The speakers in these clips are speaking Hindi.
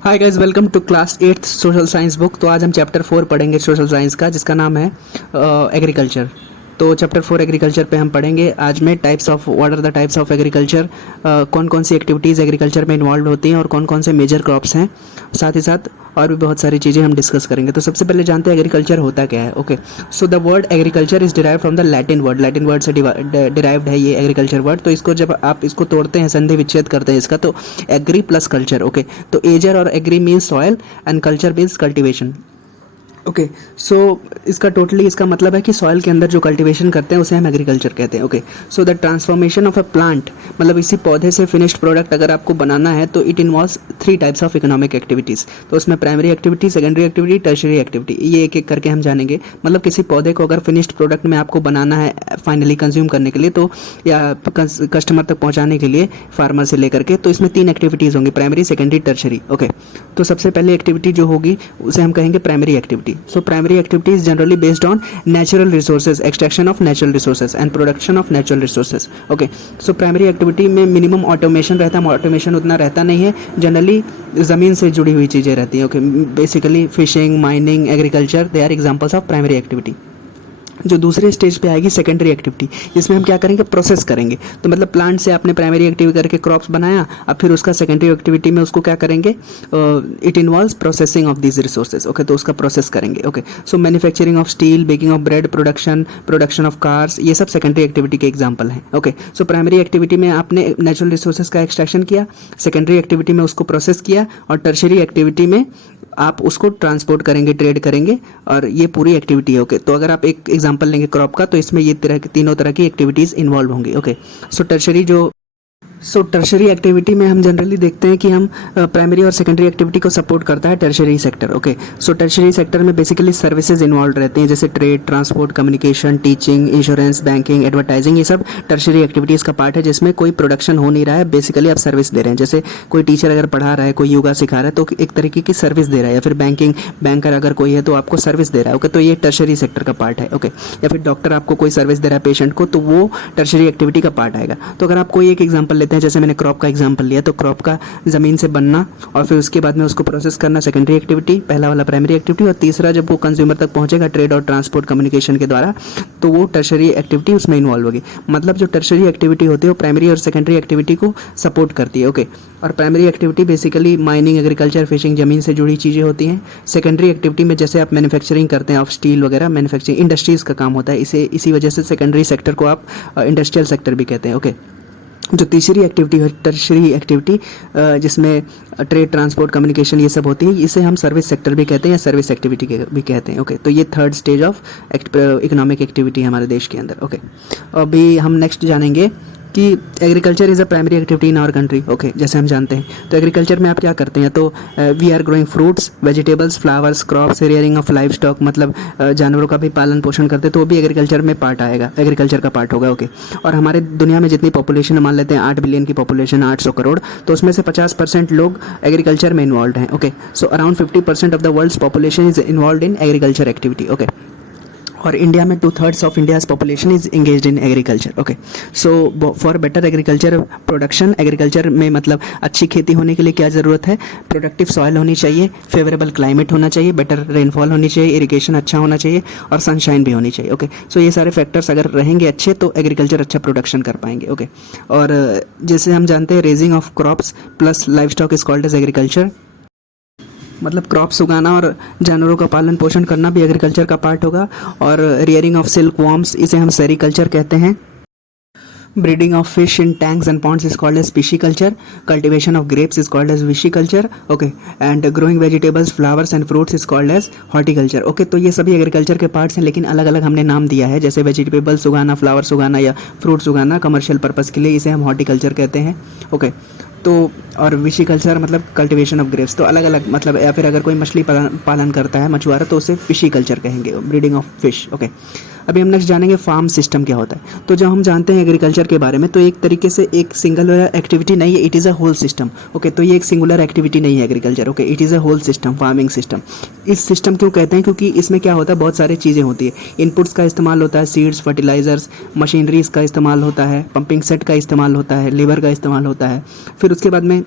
Hi guys, welcome to class 8th social science book. तो आज हम चैप्टर 4 पढ़ेंगे सोशल साइंस का, जिसका नाम है एग्रीकल्चर। तो चैप्टर 4 एग्रीकल्चर पे हम पढ़ेंगे आज में types of what are the types of agriculture, कौन कौन सी एक्टिविटीज़ एग्रीकल्चर में इन्वॉल्व होती हैं और कौन कौन से मेजर क्रॉप्स हैं। साथ ही साथ और भी बहुत सारी चीज़ें हम डिस्कस करेंगे। तो सबसे पहले जानते हैं एग्रीकल्चर होता क्या है। Okay, so the word agriculture is derive from the Latin word से डिराइव्ड है ये एग्रीकल्चर वर्ड। तो इसको जब आप इसको तोड़ते हैं, संधि विच्छेद करते हैं इसका, तो एग्री प्लस कल्चर। ओके, तो एजर और agri means soil and culture means cultivation. Okay, so इसका मतलब है कि सॉइल के अंदर जो कल्टीवेशन करते हैं उसे हम एग्रीकल्चर कहते हैं। Okay, so the transformation of a plant, मतलब इसी पौधे से फिनिश्ड प्रोडक्ट अगर आपको बनाना है तो it involves 3 types of economic activities. तो उसमें primary activity, secondary activity, tertiary activity, ये एक एक करके हम जानेंगे। मतलब किसी पौधे को अगर फिनिश्ड प्रोडक्ट में आपको बनाना है फाइनली कंज्यूम करने के लिए, तो या कस्टमर तक पहुँचाने के लिए फार्मर से लेकर के, तो इसमें 3 एक्टिविटीज़ होंगी, प्राइमरी, सेकेंडरी, टर्शियरी। ओके, तो सबसे पहले एक्टिविटी जो होगी उसे हम कहेंगे primary activity. So primary activity is generally based on natural resources, extraction of natural resources and production of natural resources. Okay, so primary activity में minimum automation रहता है, automation उतना रहता नहीं है, जनरली ज़मीन से जुड़ी हुई चीज़ें रहती हैं। Okay, basically fishing, mining, agriculture, they are examples of primary activity. जो दूसरे स्टेज पे आएगी सेकेंडरी एक्टिविटी, जिसमें हम क्या करेंगे, प्रोसेस करेंगे। तो मतलब प्लांट से आपने प्राइमरी एक्टिविटी करके क्रॉप्स बनाया, अब फिर उसका सेकेंडरी एक्टिविटी में उसको क्या करेंगे, it involves processing of these resources. Okay, तो उसका प्रोसेस करेंगे। Okay, so manufacturing of steel, baking of bread, production of cars, ये सब सेकेंडरी एक्टिविटी के एग्जाम्पल हैं। ओके, सो प्राइमरी एक्टिविटी में आपने नेचुरल रिसोर्सेज का एक्सट्रैक्शन किया, सेकेंडरी एक्टिविटी में उसको प्रोसेस किया, और टर्शरी एक्टिविटी में आप उसको ट्रांसपोर्ट करेंगे, ट्रेड करेंगे, और ये पूरी एक्टिविटी है। ओके, तो अगर आप एक एग्जांपल लेंगे क्रॉप का, तो इसमें ये तीनों तरह की एक्टिविटीज़ इन्वॉल्व होंगी। ओके, सो टर्शरी एक्टिविटी में हम जनरली देखते हैं कि हम प्राइमरी और सेकेंडरी एक्टिविटी को सपोर्ट करता है टर्शरी सेक्टर। ओके, सो टर्शरी सेक्टर में बेसिकली सर्विसेज इन्वॉल्व रहते हैं, जैसे trade, transport, communication, teaching, insurance, banking, advertising, ये सब टर्शरी एक्टिविटीज़ का पार्ट है, जिसमें कोई प्रोडक्शन हो नहीं रहा है, बेसिकली आप सर्विस दे रहे हैं। जैसे कोई टीचर अगर पढ़ा रहा है, कोई योगा सिखा रहा है, तो एक तरीके की सर्विस दे रहा है, या फिर बैंकर अगर कोई है तो आपको सर्विस दे रहा है। ओके, तो ये टर्शरी सेक्टर का पार्ट है। ओके, या फिर डॉक्टर आपको कोई सर्विस दे रहा है पेशेंट को, तो वो टर्शरी एक्टिविटी का पार्ट आएगा। तो अगर आप कोई एक एग्जाम्पल लेते हैं, जैसे मैंने क्रॉप का एग्जांपल लिया, तो क्रॉप का ज़मीन से बनना और फिर उसके बाद में उसको प्रोसेस करना सेकेंडरी एक्टिविटी, पहला वाला प्राइमरी एक्टिविटी, और तीसरा जब वो कंज्यूमर तक पहुंचेगा ट्रेड और ट्रांसपोर्ट कम्युनिकेशन के द्वारा, तो वो टर्शरी एक्टिविटी उसमें इन्वॉल्व होगी। मतलब जो टर्शरी एक्टिविटी होती है वो प्राइमरी और सेकेंडरी एक्टिविटी को सपोर्ट करती है। ओके, और primary activity basically mining, agriculture, fishing, ज़मीन से जुड़ी चीज़ें होती हैं। सेकेंडरी एक्टिविटी में जैसे आप मैन्युफैक्चरिंग करते हैं ऑफ स्टील वगैरह, मैन्युफैक्चरिंग इंडस्ट्रीज़ का काम होता है, इसी वजह से सेकेंडरी सेक्टर को आप इंडस्ट्रियल सेक्टर भी कहते हैं। ओके, जो तीसरी एक्टिविटी है टर्शरी एक्टिविटी, जिसमें ट्रेड, ट्रांसपोर्ट, कम्युनिकेशन, ये सब होती है, इसे हम सर्विस सेक्टर भी कहते हैं या सर्विस एक्टिविटी भी कहते हैं। ओके, तो ये third stage of economic activity है हमारे देश के अंदर। ओके, अभी हम नेक्स्ट जानेंगे कि agriculture is a primary activity in our country. Okay, जैसे हम जानते हैं, तो एग्रीकल्चर में आप क्या करते हैं, तो we are growing fruits, vegetables, flowers, crops, rearing of livestock, मतलब जानवरों का भी पालन पोषण करते हैं, तो वो भी एग्रीकल्चर में पार्ट आएगा, एग्रीकल्चर का पार्ट होगा। ओके, और हमारे दुनिया में जितनी पॉपुलेशन मान लेते हैं 8 बिलियन की पॉपुलेशन, 800 करोड़, तो उसमें से 50% लोग एग्रीकल्चर में इन्वॉल्व हैं। Okay, so around 50% of the world's population is involve in agriculture activity. Okay, और इंडिया में 2/3 of India's population is engaged in agriculture. Okay, so for better agriculture production, agriculture में मतलब अच्छी खेती होने के लिए क्या ज़रूरत है, प्रोडक्टिव सॉइल होनी चाहिए, फेवरेबल क्लाइमेट होना चाहिए, बेटर रेनफॉल होनी चाहिए, इरिगेशन अच्छा होना चाहिए, और सनशाइन भी होनी चाहिए। ओके, सो ये सारे फैक्टर्स अगर रहेंगे अच्छे, तो एग्रीकल्चर अच्छा प्रोडक्शन कर पाएंगे। ओके, और जैसे हम जानते हैं, raising of crops plus livestock is called as agriculture, मतलब क्रॉप्स उगाना और जानवरों का पालन पोषण करना भी एग्रीकल्चर का पार्ट होगा। और रियरिंग ऑफ सिल्क वॉर्म्स, इसे हम सेरीकल्चर कहते हैं। Breeding of fish in tanks and ponds is called as pisciculture, cultivation of grapes is called as viticulture. Okay, and growing vegetables, flowers and fruits is called as horticulture. Okay, तो ये सभी एग्रीकल्चर के पार्ट्स हैं, लेकिन अलग अलग हमने नाम दिया है, जैसे वेजिटेबल्स उगाना, फ्लावर्स उगाना या फ्रूट्स उगाना कमर्शियल पर्पज़ के लिए, इसे हम हॉर्टिकल्चर कहते हैं। ओके, तो और विशीकल्चर मतलब कल्टीवेशन ऑफ ग्रेप्स, तो अलग अलग मतलब, या फिर अगर कोई मछली पालन करता है मछुआरा, तो उसे फिशीकल्चर कहेंगे, ब्रीडिंग ऑफ फिश। ओके, अभी हम नेक्स्ट जानेंगे फार्म सिस्टम क्या होता है। तो जब हम जानते हैं एग्रीकल्चर के बारे में, तो एक तरीके से एक सिंगुलर एक्टिविटी नहीं है, it is a whole system. Okay, तो ये एक सिंगुलर एक्टिविटी नहीं है agriculture. Okay, it is a whole system, farming system. इस सिस्टम क्यों कहते हैं, क्योंकि इसमें क्या होता है, बहुत सारी चीज़ें होती है, इनपुट्स का इस्तेमाल होता है, सीड्स, फर्टिलाइजर्स, मशीनरीज का इस्तेमाल होता है, पंपिंग सेट का इस्तेमाल होता है, लेबर का इस्तेमाल होता है, फिर उसके बाद में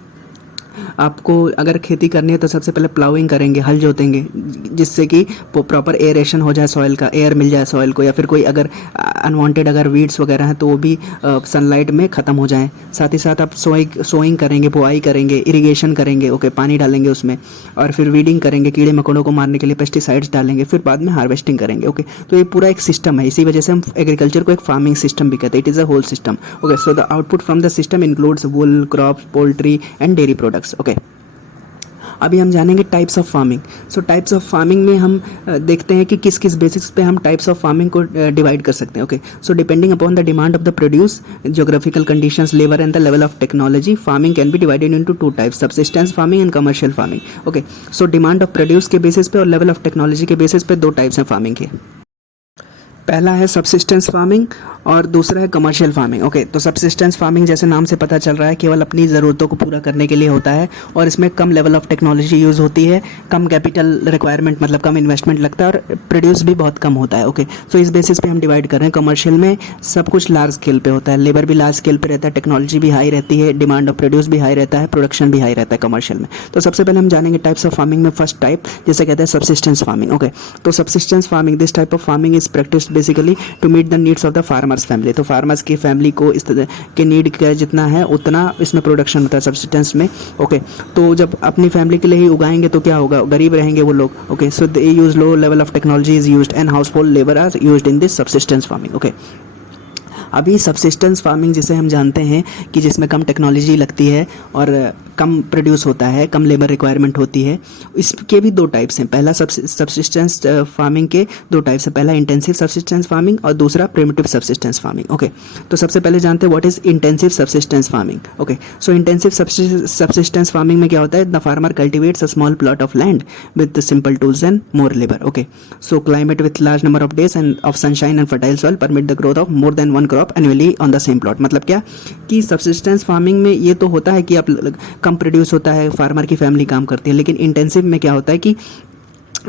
आपको अगर खेती करनी है तो सबसे पहले प्लाउइंग करेंगे, हल जोतेंगे, जिससे कि प्रॉपर एयरेशन हो जाए सॉइल का, एयर मिल जाए सॉइल को, या फिर कोई अगर अनवांटेड अगर वीड्स वगैरह हैं तो वो भी सनलाइट में ख़त्म हो जाएं। साथ ही साथ आप सोइंग करेंगे, बुआई करेंगे, इरिगेशन करेंगे, ओके, पानी डालेंगे उसमें, और फिर वीडिंग करेंगे, कीड़े मकोड़ों को मारने के लिए पेस्टिसाइड्स डालेंगे, फिर बाद में हार्वेस्टिंग करेंगे, ओके। तो ये पूरा एक सिस्टम है, इसी वजह से हम एग्रीकल्चर को एक फार्मिंग सिस्टम भी कहते हैं। It is a whole system, okay. So the output from the system includes wool, crops, poultry and dairy products, okay. अभी हम जानेंगे types of farming. So types of farming में हम देखते हैं कि किस किस बेसिस पे हम टाइप्स ऑफ फार्मिंग को डिवाइड कर सकते हैं, okay. So depending upon the demand of the produce, geographical conditions, labour and the level of technology, farming can be divided into two types, subsistence farming and commercial farming, okay. So demand of produce के बेसिस पे और लेवल ऑफ टेक्नोलॉजी के बेसिस पे दो टाइप्स हैं फार्मिंग के। पहला है सब्सिस्टेंस फार्मिंग और दूसरा है कमर्शियल फार्मिंग, ओके। तो सब्सिस्टेंस फार्मिंग जैसे नाम से पता चल रहा है केवल अपनी ज़रूरतों को पूरा करने के लिए होता है, और इसमें कम लेवल ऑफ टेक्नोलॉजी यूज़ होती है, कम कैपिटल रिक्वायरमेंट मतलब कम इन्वेस्टमेंट लगता है, और प्रोड्यूस भी बहुत कम होता है, ओके। सो इस बेसिस पे हम डिवाइड कर रहे हैं। कमर्शियल में सब कुछ लार्ज स्केल पे होता है, लेबर भी लार्ज स्केल पे रहता है, टेक्नोलॉजी भी हाई रहती है, डिमांड ऑफ प्रोड्यूस भी हाई रहता है, प्रोडक्शन भी हाई रहता है कमर्शियल में। तो सबसे पहले हम जानेंगे टाइप्स ऑफ फार्मिंग में फर्स्ट टाइप जैसे कहते हैं सब्सिस्टेंस फार्मिंग, ओके। तो subsistence farming, this type of farming is practised basically to meet the needs of the farmers family. तो फार्मर्स की फैमिली को इस तरह के नीड का जितना है उतना इसमें प्रोडक्शन होता है सब्सिस्टेंस में, ओके। तो जब अपनी फैमिली के लिए ही उगाएंगे तो क्या होगा, गरीब रहेंगे वो लोग, okay. So they use low level of technology is used and household labour are used in this subsistence farming, okay. अभी सब्सिस्टेंस फार्मिंग जिसे हम जानते हैं कि जिसमें कम टेक्नोलॉजी लगती है और कम प्रोड्यूस होता है, कम लेबर रिक्वायरमेंट होती है, इसके भी दो टाइप्स हैं। पहला सब्सिस्टेंस फार्मिंग के दो टाइप्स हैं, पहला इंटेंसिव सब्सिस्टेंस फार्मिंग और दूसरा प्रिमिटिव सब्सिस्टेंस फार्मिंग, ओके। तो सबसे पहले जानते हैं what is intensive subsistence farming, okay. So intensive subsistence farming में क्या होता है, the farmer cultivates a small plot of land with simple tools and more labour, okay. So climate with large number of days end of sunshine and fertile soil permit the growth of more than one crop annually on the same plot. मतलब क्या कि सब्सिस्टेंस फार्मिंग में ये तो होता है कि आप कम प्रोड्यूस होता है, फार्मर की फैमिली काम करती है, लेकिन इंटेंसिव में क्या होता है कि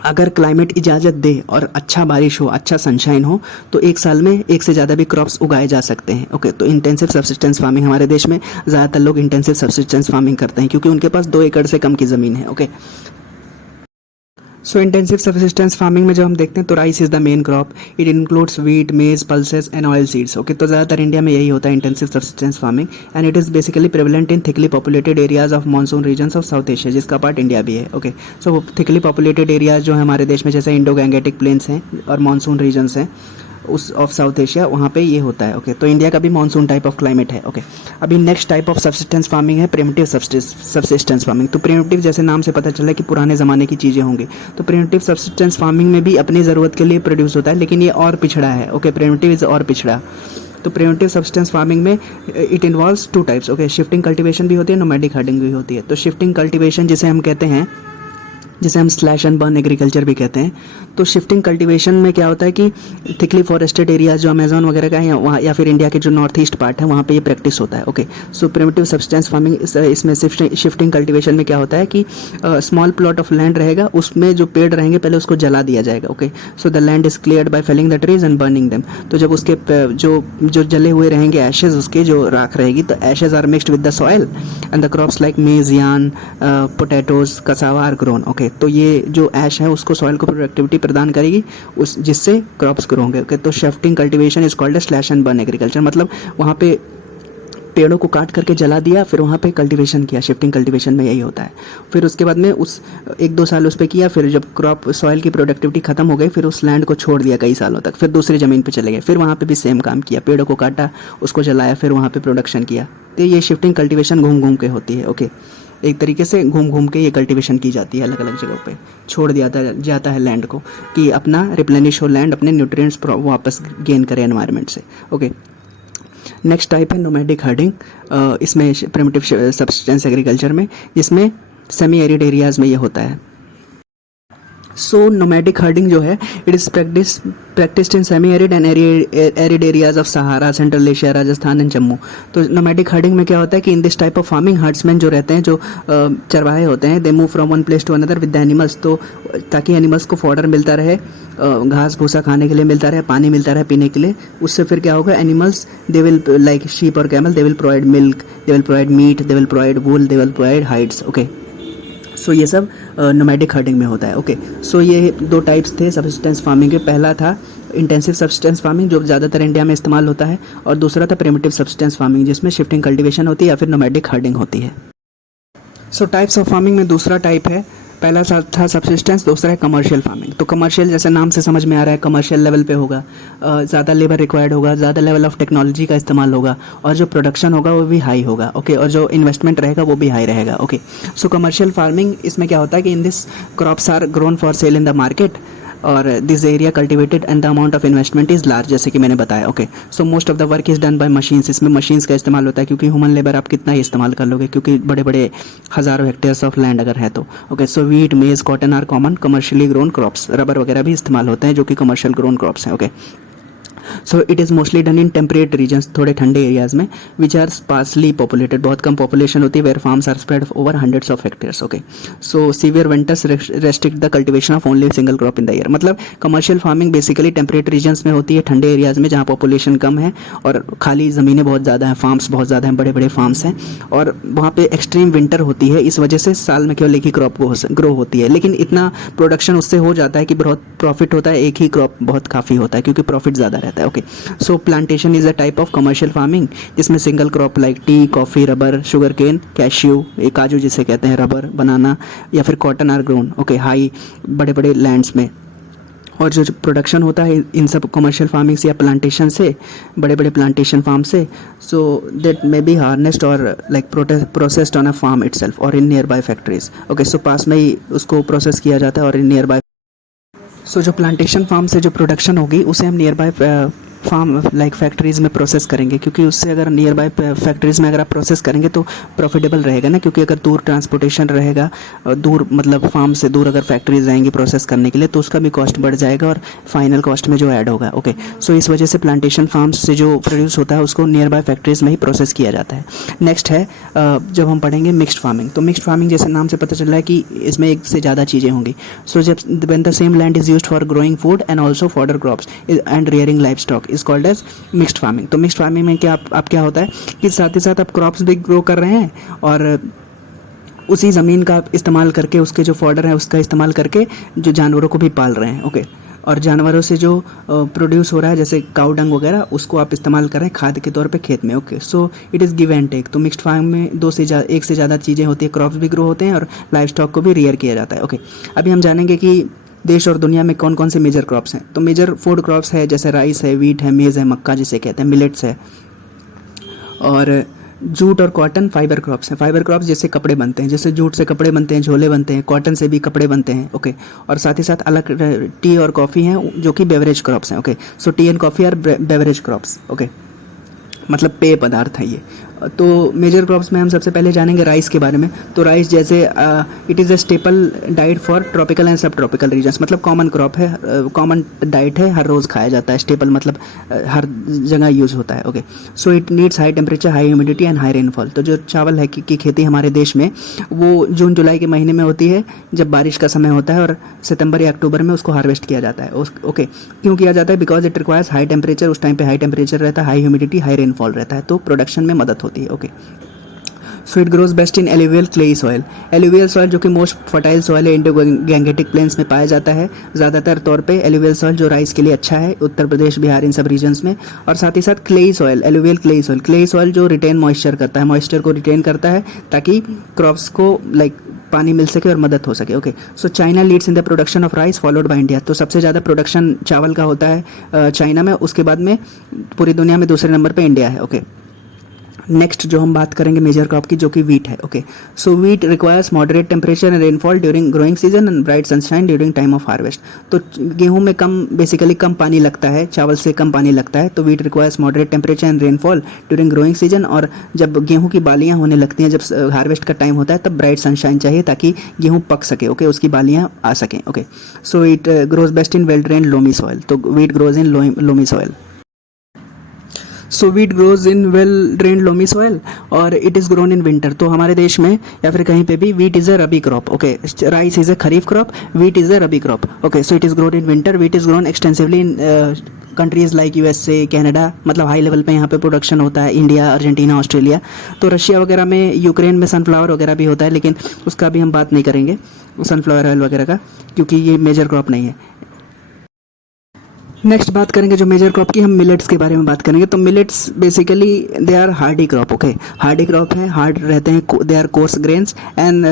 अगर क्लाइमेट इजाज़त दे और अच्छा बारिश हो, अच्छा सनशाइन हो, तो एक साल में एक से ज़्यादा भी क्रॉप्स उगाए जा सकते हैं, ओके। तो इंटेंसिव सब्सिस्टेंस फार्मिंग, हमारे देश में ज़्यादातर लोग इंटेंसिव सब्सिस्टेंस फार्मिंग करते हैं क्योंकि उनके पास 2 एकड़ से कम की ज़मीन है, okay. So intensive subsistence farming में जब हम देखते हैं तो rice is the main crop, it includes wheat, maize, pulses and oil seeds, okay. तो ज़्यादातर इंडिया में यही होता है intensive subsistence farming, and it is basically prevalent in thickly populated areas of monsoon regions of South Asia, जिसका पार्ट इंडिया भी है, okay. So thickly populated areas जो है हमारे देश में जैसे इंडो गैंगेटिक प्लेन्स हैं और मानसून रीजन्स हैं उस ऑफ साउथ एशिया, वहाँ पे ये होता है, ओके। तो इंडिया का भी मानसून टाइप ऑफ क्लाइमेट है, ओके। अभी next type of subsistence farming है प्रिमिटिव सब्सिस्टेंस फार्मिंग। तो प्रिमिटिव जैसे नाम से पता चला है कि पुराने ज़माने की चीज़ें होंगी, तो प्रिमिटिव सब्सिस्टेंस फार्मिंग में भी अपनी ज़रूरत के लिए प्रोड्यूस होता है, लेकिन ये और पिछड़ा है, ओके। प्रिमिटिव इज़ और पिछड़ा। तो प्रिमिटिव सब्सिस्टेंस फार्मिंग में it involves 2 types, okay. Shifting cultivation भी होती है, नोमैडिक हर्डिंग भी होती है। तो शिफ्टिंग कल्टिवेशन जिसे हम कहते हैं, जिसे हम स्लैश एंड बर्न एग्रीकल्चर भी कहते हैं, तो शिफ्टिंग कल्टीवेशन में क्या होता है कि थिकली फॉरेस्टेड एरियाज जो अमेजोन वगैरह का है वहाँ, या फिर इंडिया के जो नॉर्थ ईस्ट पार्ट है वहाँ पे ये प्रैक्टिस होता है, ओके। सो प्रिमिटिव सब्सिस्टेंस फार्मिंग इसमें शिफ्टिंग कल्टीवेशन में क्या होता है कि स्मॉल प्लॉट ऑफ लैंड रहेगा, उसमें जो पेड़ रहेंगे पहले उसको जला दिया जाएगा, okay. So the land is cleared by felling the trees and burning them. तो जब उसके जो जले हुए रहेंगे एशेज, उसके जो राख रहेगी, तो ashes are mixed with the soil and the crops like maize, yam, potatoes, cassava are grown, okay. तो ये जो ऐश है उसको सॉइल को प्रोडक्टिविटी प्रदान करेगी, उस जिससे क्रॉप्स ग्रो होंगे, ओके। तो shifting cultivation is called slash and burn agriculture, मतलब वहाँ पे पेड़ों को काट करके जला दिया, फिर वहाँ पे कल्टीवेशन किया। शिफ्टिंग कल्टीवेशन में यही होता है। फिर उसके बाद में उस 1-2 साल उस पर किया, फिर जब क्रॉप सॉइल की प्रोडक्टिविटी खत्म हो गई, फिर उस लैंड को छोड़ दिया कई सालों तक, फिर दूसरी ज़मीन पे चले गए, फिर वहाँ पे भी सेम काम किया, पेड़ों को काटा, उसको जलाया, फिर वहाँ पे प्रोडक्शन किया। तो ये शिफ्टिंग कल्टीवेशन घूम घूम के होती है, ओके। एक तरीके से घूम घूम के ये कल्टीवेशन की जाती है, अलग अलग जगहों पे छोड़ दिया जाता है लैंड को कि अपना रिप्लेनिश हो लैंड, अपने न्यूट्रिएंट्स वापस गेन करे एनवायरनमेंट से, ओके। नेक्स्ट टाइप है नोमैडिक हर्डिंग, इसमें प्रिमिटिव सब्सिस्टेंस एग्रीकल्चर में, जिसमें सेमी एरिड एरियाज़ में ये होता है। सो नोमैडिक हर्डिंग जो है it is practised in semi arid and arid areas of Sahara, central Asia, Rajasthan and Jammu. तो नोमैडिक हर्डिंग में क्या होता है कि in this type of farming herdsman जो रहते हैं, जो चरवाहे होते हैं, they move from one place to another with the animals, तो ताकि एनिमल्स को फॉडर मिलता रहे, घास भूसा खाने के लिए मिलता रहे, पानी मिलता रहे पीने के लिए। उससे फिर क्या होगा, animals they will like sheep और camel, they will provide milk, they will provide meat, they will provide wool, they will provide hides. Okay, so ये सब नोमैडिक हर्डिंग में होता है। ओके, सो ये दो टाइप्स थे सब्सिस्टेंस फार्मिंग के। पहला था इंटेंसिव सब्सिस्टेंस फार्मिंग जो ज़्यादातर इंडिया में इस्तेमाल होता है, और दूसरा था प्रिमिटिव सब्सिस्टेंस फार्मिंग जिसमें शिफ्टिंग कल्टीवेशन होती है या फिर नोमैडिक हर्डिंग होती है। सो टाइप्स ऑफ फार्मिंग में दूसरा टाइप है, पहला था सब्सिस्टेंस, दूसरा है कमर्शियल फार्मिंग। तो कमर्शियल जैसे नाम से समझ में आ रहा है, कमर्शियल लेवल पे होगा, ज़्यादा लेबर रिक्वायर्ड होगा, ज़्यादा लेवल ऑफ टेक्नोलॉजी का इस्तेमाल होगा, और जो प्रोडक्शन होगा वो भी हाई होगा। ओके, और जो इन्वेस्टमेंट रहेगा वो भी हाई रहेगा। ओके, सो कमर्शियल फार्मिंग इसमें क्या होता है कि in this crops are grown for sale in the market, और this area cultivated and the amount of investment is large, जैसे कि मैंने बताया। Okay, so most of the work is done by machines. इसमें मशीन्स का इस्तेमाल होता है क्योंकि ह्यूमन लेबर आप कितना ही इस्तेमाल कर लोगे, क्योंकि बड़े बड़े हज़ारों हेक्टेयर्स ऑफ लैंड अगर है तो। Okay, so wheat, maize, cotton are common commercially grown crops. Rubber वगैरह भी इस्तेमाल होते हैं जो कि कमर्शियल ग्रोन क्रॉप्स हैं। Okay, so it is mostly done in temperate regions, थोड़े ठंडे एरियाज में, विच आर स्पार्सली पॉपुलेटेड, बहुत कम पॉपुलेशन होती है, where farms are spread over hundreds of hectares. Okay, so severe winters restrict the cultivation of only single crop in the year. मतलब commercial farming basically temperate regions में होती है, ठंडे एरियाज में जहाँ पॉपुलेशन कम है और खाली ज़मीनें बहुत ज़्यादा हैं, फार्म्स बहुत ज़्यादा हैं, बड़े बड़े फार्म्स हैं, और वहाँ पे एक्सट्रीम विंटर होती है। इस वजह से साल में केवल एक ही क्रॉप ग्रो होती है, लेकिन इतना प्रोडक्शन उससे हो जाता है कि बहुत प्रॉफिट होता है, एक ही क्रॉप बहुत काफ़ी होता है क्योंकि प्रॉफिट ज़्यादा रहता है। Okay, so plantation is a type of commercial farming जिसमें single crop like tea, coffee, rubber, sugarcane, cashew, काजू जिसे कहते हैं, रबर, बनाना या फिर cotton are grown. Okay, high बड़े बड़े लैंड्स में, और जो प्रोडक्शन होता है इन सब कमर्शियल फार्मिंग से या प्लांटेशन से, बड़े बड़े प्लांटेशन फार्म से, so that may be harvested और like processed on a farm itself और in nearby factories. Okay, so पास में ही उसको प्रोसेस किया जाता है और इन नियर बाय। सो जो प्लांटेशन फार्म से जो प्रोडक्शन होगी उसे हम nearby farm like factories में प्रोसेस करेंगे, क्योंकि उससे अगर नियर बाय फैक्ट्रीज़ में अगर आप प्रोसेस करेंगे तो प्रॉफिटेबल रहेगा ना, क्योंकि अगर दूर ट्रांसपोर्टेशन रहेगा, दूर मतलब फार्म से दूर अगर फैक्ट्रीज जाएंगी प्रोसेस करने के लिए तो उसका भी कॉस्ट बढ़ जाएगा और फाइनल कॉस्ट में जो ऐड होगा। ओके, सो इस वजह से प्लांटेशन फार्म्स से जो प्रोड्यूस होता है उसको नियर बाय फैक्ट्रीज़ में ही प्रोसेस किया जाता है। नेक्स्ट है जब हम पढ़ेंगे मिक्स्ड फार्मिंग। तो मिक्स्ड फार्मिंग जैसे नाम से पता चल रहा है कि इसमें एक से ज़्यादा चीज़ें होंगी। सो जब when the same land is used for growing food and also fodder crops and rearing livestock is called as mixed farming. तो मिक्स्ड फार्मिंग में क्या आप क्या होता है कि साथ ही साथ आप क्रॉप्स भी ग्रो कर रहे हैं और उसी ज़मीन का इस्तेमाल करके, उसके जो फॉडर है उसका इस्तेमाल करके जो जानवरों को भी पाल रहे हैं। ओके, और जानवरों से जो प्रोड्यूस हो रहा है जैसे काऊ डंग वगैरह उसको आप इस्तेमाल कर रहे हैं खाद के तौर पे खेत में। Okay, so it is give and take. तो मिक्स्ड फार्म में एक से ज़्यादा चीज़ें होती है, क्रॉप्स भी ग्रो होते हैं और लाइफ स्टॉक को भी रियर किया जाता है। ओके, अभी हम जानेंगे कि देश और दुनिया में कौन कौन से मेजर क्रॉप्स हैं। तो मेजर फूड क्रॉप्स है जैसे राइस है, वीट है, मेज़ है, मक्का जिसे कहते हैं, मिलेट्स है, और जूट और कॉटन फाइबर क्रॉप्स हैं। फाइबर क्रॉप्स जैसे कपड़े बनते हैं, जैसे जूट से कपड़े बनते हैं, झोले बनते हैं, कॉटन से भी कपड़े बनते हैं। ओके, और साथ ही साथ अलग टी और कॉफ़ी हैं जो कि बेवरेज क्रॉप्स हैं। Okay, so tea and coffee are beverage crops. Okay, मतलब पेय पदार्थ है ये। तो मेजर क्रॉप्स में हम सबसे पहले जानेंगे राइस के बारे में। तो राइस जैसे it is a staple diet for tropical and सब ट्रॉपिकल रीजन्स, मतलब कॉमन क्रॉप है, कॉमन डाइट है, हर रोज़ खाया जाता है। स्टेपल मतलब हर जगह यूज़ होता है। Okay, so it needs high temperature, high humidity and high rainfall. तो जो चावल है की खेती हमारे देश में वो जून जुलाई के महीने में होती है जब बारिश का समय होता है, और सितंबर या अक्टूबर में उसको हार्वेस्ट किया जाता है। ओके, क्यों किया जाता है? Because it requires high temperature. उस टाइम पे हाई टेम्परेचर रहता है, हाई ह्यूमिडिटी, हाई रेनफॉल रहता है, तो प्रोडक्शन में मदद होती है। Okay, so it grows best in alluvial clayey soil. Alluvial soil जो कि मोस्ट फर्टाइल सॉइल है, इंडो गैंगेटिक प्लेन्स में पाया जाता है ज़्यादातर तौर पे। एलुवियल सॉइल जो राइस के लिए अच्छा है, उत्तर प्रदेश, बिहार, इन सब रीजन्स में। और साथ ही साथ clayey soil, alluvial clayey soil जो रिटेन मॉइस्चर करता है, मॉइस्चर को रिटेन करता है ताकि क्रॉप्स को लाइक पानी मिल सके और मदद हो सके। Okay, so China leads in the production of rice followed by India. तो सबसे ज़्यादा प्रोडक्शन चावल का होता है चाइना में, उसके बाद में पूरी दुनिया में दूसरे नंबर पे इंडिया है। ओके, नेक्स्ट जो हम बात करेंगे मेजर क्रॉप की, जो कि वीट है। Okay, so wheat requires moderate temperature and rainfall during growing season and bright sunshine during time of harvest. तो गेहूं में बेसिकली कम पानी लगता है, चावल से कम पानी लगता है। तो wheat requires moderate temperature and rainfall during growing season, और जब गेहूं की बालियां होने लगती हैं, जब हार्वेस्ट का टाइम होता है, तब ब्राइट सनशाइन चाहिए ताकि गेहूँ पक सके। ओके, उसकी बालियाँ आ सकें। Okay, so it grows best in well drained loamy soil. तो wheat grows in loamy soil. So wheat grows in well drained loamy soil और it is grown in winter. तो हमारे देश में या फिर कहीं पे भी wheat is a rabi crop. Okay, rice is a kharif crop, wheat is a rabi crop. Okay, so it is grown in winter. Wheat is grown extensively in countries like USA, Canada, मतलब हाई लेवल पे यहाँ पे प्रोडक्शन होता है। India, Argentina, Australia. तो रशिया वगैरह में, यूक्रेन में सनफ्लावर वगैरह भी होता है, लेकिन उसका भी हम बात नहीं करेंगे, सनफ्लावर ऑयल वगैरह का, क्योंकि ये मेजर क्रॉप नहीं है। नेक्स्ट बात करेंगे जो मेजर क्रॉप की, हम मिलेट्स के बारे में बात करेंगे। तो millets basically they are hardy crop. Okay, hardy crop है, हार्ड रहते हैं, they are coarse grains and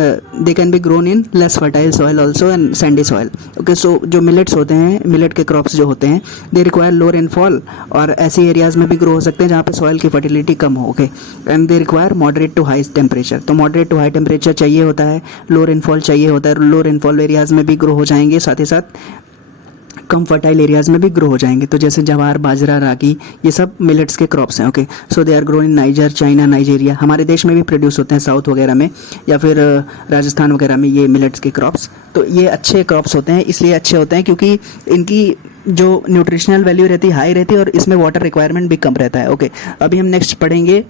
they can be grown in less fertile soil also and sandy soil. Okay, so जो मिलेट्स होते हैं, मिलेट के क्रॉप्स जो होते हैं, दे रिक्वायर लो रेनफॉल, और ऐसी एरियाज़ में भी ग्रो हो सकते हैं जहाँ पे सॉइल की फर्टिलिटी कम हो। Okay, and they require moderate to high temperature. तो मॉडरेट टू हाई टेम्परेचर चाहिए होता है, लो रेनफॉल चाहिए होता है। लो रेनफॉल एरियाज़ में भी ग्रो हो जाएंगे, साथ ही साथ कम फर्टाइल एरियाज़ में भी ग्रो हो जाएंगे। तो जैसे जवार, बाजरा, रागी, ये सब मिलेट्स के क्रॉप्स हैं। Okay, so they are grown in Niger, China, Nigeria. हमारे देश में भी प्रोड्यूस होते हैं, साउथ वगैरह में या फिर राजस्थान वगैरह में, ये मिलेट्स के क्रॉप्स। तो ये अच्छे क्रॉप्स होते हैं, इसलिए अच्छे होते हैं क्योंकि इनकी जो न्यूट्रिशनल वैल्यू रहती है हाई रहती है, और इसमें वाटर रिक्वायरमेंट भी कम रहता है। ओके, अभी हम नेक्स्ट पढ़ेंगे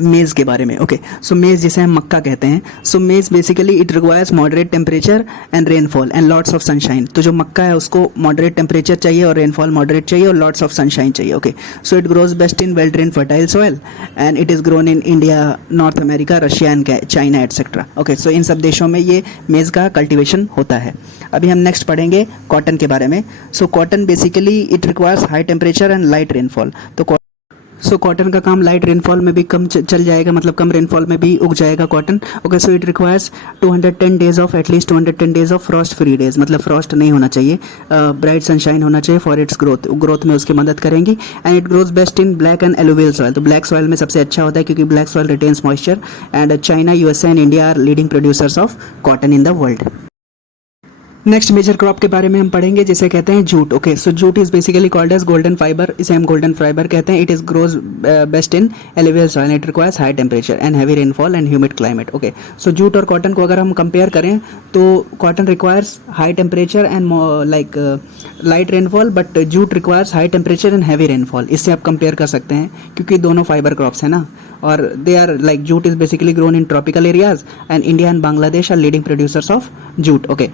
मेज़ के बारे में। ओके, सो मेज़ जिसे हम मक्का कहते हैं। सो मेज़ basically it requires moderate temperature and rainfall and lots of sunshine. तो जो मक्का है उसको मॉडरेट टेम्परेचर चाहिए और रेनफॉल मॉडरेट चाहिए और लॉट्स ऑफ सनशाइन चाहिए। Okay, so it grows best in well drain fertile soil and it is grown in India, North America, Russia and China etcetera. Okay, so इन सब देशों में ये मेज़ का कल्टिवेशन होता है। अभी हम नेक्स्ट पढ़ेंगे कॉटन के बारे में। So cotton basically it requires high temperature and light rainfall. तो कॉटन का काम लाइट रेनफॉल में भी कम चल जाएगा, मतलब कम रेनफॉल में भी उग जाएगा cotton. Okay, so it requires 210 days of at least 210 days of Frost free days, मतलब फ्रॉस्ट नहीं होना चाहिए, ब्राइट सनशाइन होना चाहिए फॉर इट्स ग्रोथ में उसकी मदद करेंगी। And it grows best in black and alluvial soil. तो ब्लैक सॉइल में सबसे अच्छा होता है क्योंकि black soil retains moisture. And China, USA and India are leading producers of cotton in the world. Next major crop के बारे में हम पढ़ेंगे जिसे कहते हैं jute. Okay, so jute is basically called as golden fibre. इसे हम गोल्डन फाइबर कहते हैं। It is grows best in alluvial soil. It requires high temperature and heavy rainfall and humid climate. Okay, so jute और कॉटन को अगर हम कंपेयर करें तो cotton requires high temperature and like light rainfall, but jute requires high temperature and heavy rainfall. इससे आप कंपेयर कर सकते हैं क्योंकि दोनों फाइबर क्रॉप्स हैं ना, और they are like jute is basically grown in tropical areas and India and Bangladesh are leading producers of jute. Okay,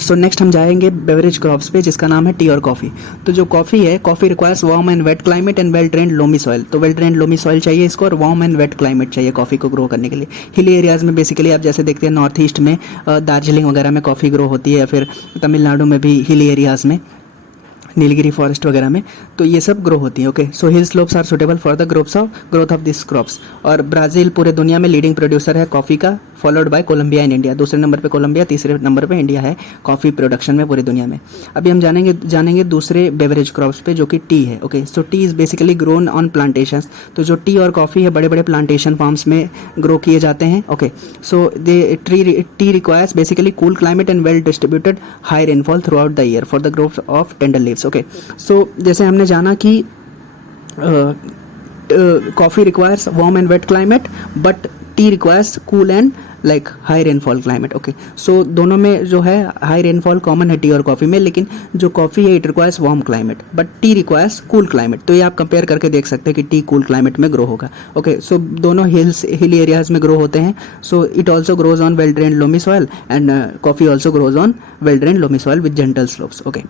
so next हम जाएंगे बेवरेज क्रॉप्स पे जिसका नाम है टी और कॉफ़ी। तो जो कॉफ़ी है, coffee requires warm and wet climate and well drained loamy soil. तो वेल ड्रेन्ड लोमी सॉइल चाहिए इसको, और वार्म एंड वेट क्लाइमेट चाहिए कॉफ़ी को ग्रो करने के लिए। हिली एरियाज़ में बेसिकली आप जैसे देखते हैं नॉर्थ ईस्ट में दार्जिलिंग वगैरह में कॉफ़ी ग्रो होती है, या फिर तमिलनाडु में भी हिली एरियाज़ में, नीलगिरी फॉरेस्ट वगैरह में, तो ये सब ग्रो होती है। Okay, so hill slopes are suitable for the growth of this crops. और ब्राज़ील पूरे दुनिया में लीडिंग प्रोड्यूसर है कॉफ़ी का, followed by Colombia in India. दूसरे नंबर पे कोलंबिया, तीसरे नंबर पे इंडिया है कॉफ़ी प्रोडक्शन में पूरी दुनिया में। अभी हम जानेंगे दूसरे बेवरेज क्रॉप्स पे जो कि टी है। Okay, so T is basically grown on plantations. तो जो टी और कॉफ़ी है बड़े बड़े प्लांटेशन फार्म्स में ग्रो किए जाते हैं। Okay, so tea requires basically cool climate and well distributed high rainfall throughout the year for the growth of tender leaves. Okay, so जैसे हमने जाना कि coffee requires warm and wet climate, but tea requires cool and like high rainfall climate. Okay, so दोनों में जो है हाई रेनफॉल कॉमन है टी और कॉफ़ी में, लेकिन जो कॉफ़ी है it requires warm climate, but tea requires cool climate. तो ये आप कंपेयर करके देख सकते हैं कि टी कूल क्लाइमेट में ग्रो होगा। ओके, सो दोनों हिल एरियाज में ग्रो होते हैं। So it also grows on well drained loamy soil and coffee also grows on well drained loamy soil with gentle slopes. Okay,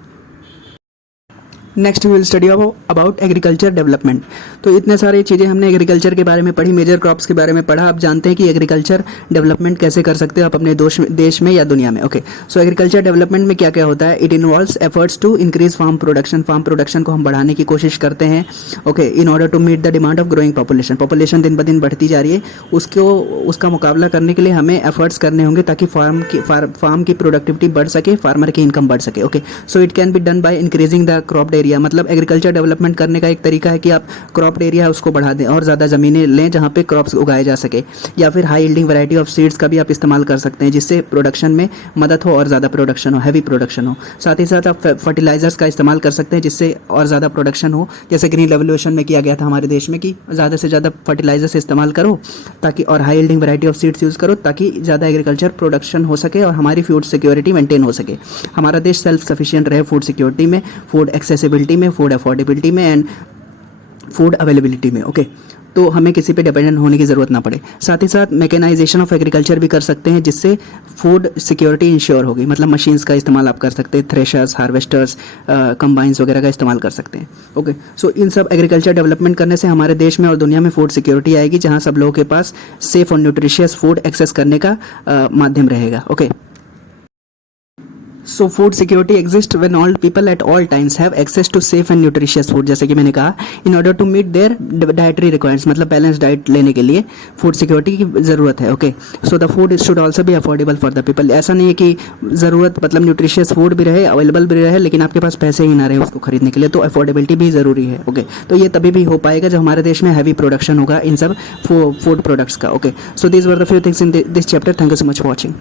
next we will study about agriculture development. तो इतने सारी चीज़ें हमने एग्रीकल्चर के बारे में पढ़ी, मेजर क्रॉप्स के बारे में पढ़ा। आप जानते हैं कि एग्रीकल्चर डेवलपमेंट कैसे कर सकते हो आप अपने देश में या दुनिया में। ओके, सो एग्रीकल्चर डेवलपमेंट में क्या क्या होता है? It involves efforts to increase farm production को हम बढ़ाने की कोशिश करते हैं। Okay, in order to meet the demand of growing population दिन ब दिन बढ़ती जा रही है, उसका मुकाबला करने के लिए हमें एफर्ट्स करने होंगे ताकि फार्म की प्रोडक्टिविटी बढ़ सके, फार्मर की इनकम बढ़ सके। Okay, so it can be done by increasing the crop area, मतलब एग्रीकल्चर डेवलपमेंट करने का एक तरीका है कि आप क्रॉप्ड एरिया है उसको बढ़ा दें और ज़्यादा ज़मीनें लें जहाँ पे क्रॉप्स उगाए जा सके, या फिर high yielding variety of seeds का भी आप इस्तेमाल कर सकते हैं जिससे प्रोडक्शन में मदद हो और ज़्यादा प्रोडक्शन हो, हैवी प्रोडक्शन हो। साथ ही साथ आप फर्टिलाइजर्स का इस्तेमाल कर सकते हैं जिससे और ज़्यादा प्रोडक्शन हो, जैसे ग्रीन रेवोल्यूशन में किया गया था हमारे देश में कि ज़्यादा से ज़्यादा फर्टिलाइजर्स इस्तेमाल करो ताकि, और high yielding variety of seeds use करो ताकि ज़्यादा एग्रीकल्चर प्रोडक्शन हो सके और हमारी फूड सिक्योरिटी मेंटेन हो सके, हमारा देश सेल्फ सफिशिएंट रहे फूड सिक्योरिटी में, फूड एक्सेसिबिलिटी में, फूड अफोर्डेबिलिटी में एंड फूड अवेलेबिलिटी में। ओके, तो हमें किसी पे डिपेंडेंट होने की ज़रूरत ना पड़े। साथ ही साथ मैकेनाइजेशन ऑफ एग्रीकल्चर भी कर सकते हैं जिससे फूड सिक्योरिटी इंश्योर होगी, मतलब मशीन्स का इस्तेमाल आप कर सकते हैं, थ्रेशर्स, हार्वेस्टर्स, कंबाइंस वगैरह का इस्तेमाल कर सकते हैं। ओके, सो इन सब एग्रीकल्चर डेवलपमेंट करने से हमारे देश में और दुनिया में फूड सिक्योरिटी आएगी जहाँ सब लोगों के पास सेफ और न्यूट्रिशियस फूड एक्सेस करने का माध्यम रहेगा। Okay, so food security exist when all people at all times have access to safe and nutritious food, जैसे कि मैंने कहा, in order to meet their dietary requirements, मतलब बैलेंस डाइट लेने के लिए फूड सिक्योरिटी की ज़रूरत है। Okay, so the food should also be affordable for the people. ऐसा नहीं है कि ज़रूरत मतलब न्यूट्रिशियस फूड भी रहे, अवेलेबल भी रहे, लेकिन आपके पास पैसे ही ना रहे उसको खरीदने के लिए, तो अफोर्डेबिलिटी भी ज़रूरी है। ओके, तो ये तभी भी हो पाएगा जब हमारे देश में हैवी प्रोडक्शन होगा इन सब फूड प्रोडक्ट्स का। Okay, so these were the few things in this chapter. Thank you so much for watching.